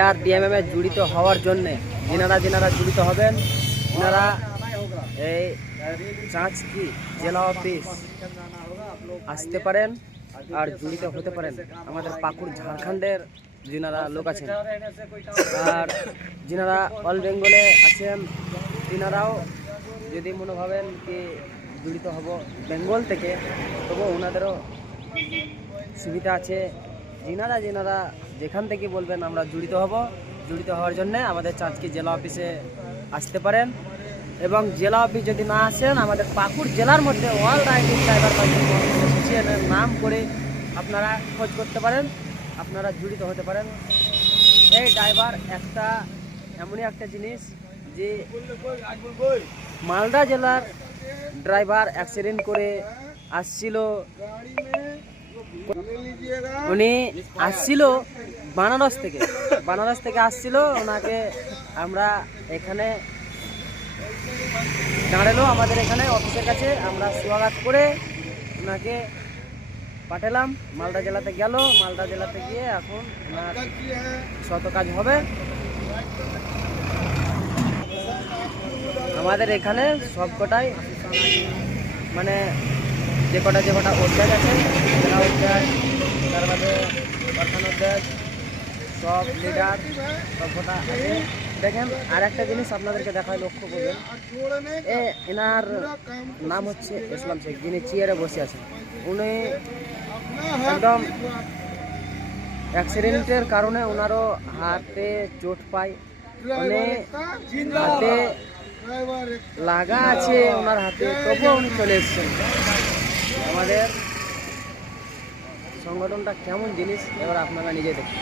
আর DMM এ জড়িত হওয়ার জন্য যিনারা জড়িত হবেন ওনারা এই চাঁচকি জেলা অফিস আসতে পারেন আর জড়িত হতে পারেন। আমাদের পাকুড় ঝাড়খণ্ডের যিনারা লোক আছেন আর যিনারা অল বেঙ্গলে আছেন তিনারাও যদি মনে ভাবেন কি জড়িত হব বেঙ্গল থেকে, তবু ওনাদেরও সুবিধা আছে। যিনারা যেখান থেকে বলবেন আমরা জড়িত হব, জড়িত হওয়ার জন্য আমাদের চাঁচকি জেলা অফিসে আসতে পারেন। এবং জেলা অফিস যদি না আসেন, আমাদের পাকুড় জেলার মধ্যে অল রাইডিং ড্রাইভার অ্যাসোসিয়েশনের নাম করে আপনারা খোঁজ করতে পারেন, আপনারা জড়িত হতে পারেন। এই ড্রাইভার একটা এমনই একটা জিনিস যে মালদা জেলার ড্রাইভার অ্যাক্সিডেন্ট করে আসছিল, উনি আসছিল বানারস থেকে আসছিল। ওনাকে আমরা এখানে দাঁড়ালো আমাদের এখানে অফিসের কাছে, আমরা স্বাগত করে ওনাকে পাঠালাম। মালদা জেলাতে গেল, মালদা জেলাতে গিয়ে এখন ওনার শত কাজ হবে। আমাদের এখানে সবকটাই মানে যে কটা অধ্যায় আছে, জেলা অধ্যায়, তার বাদে প্রধান অধ্যায়, সব লিডার সবকটা আছে। দেখেন আর একটা জিনিস আপনাদেরকে দেখায়, লক্ষ্য করবেন, এনার নাম হচ্ছে ইসলাম শেখ, যিনি চেয়ারে বসে আছেন। উনি একদম অ্যাক্সিডেন্টের কারণে ওনারও হাতে চোট পায়, উনি হাতে লাগা আছে ওনার হাতে, তবুও উনি চলে এসছেন। আমাদের সংগঠনটা কেমন জিনিস এবার আপনারা নিজে দেখুন।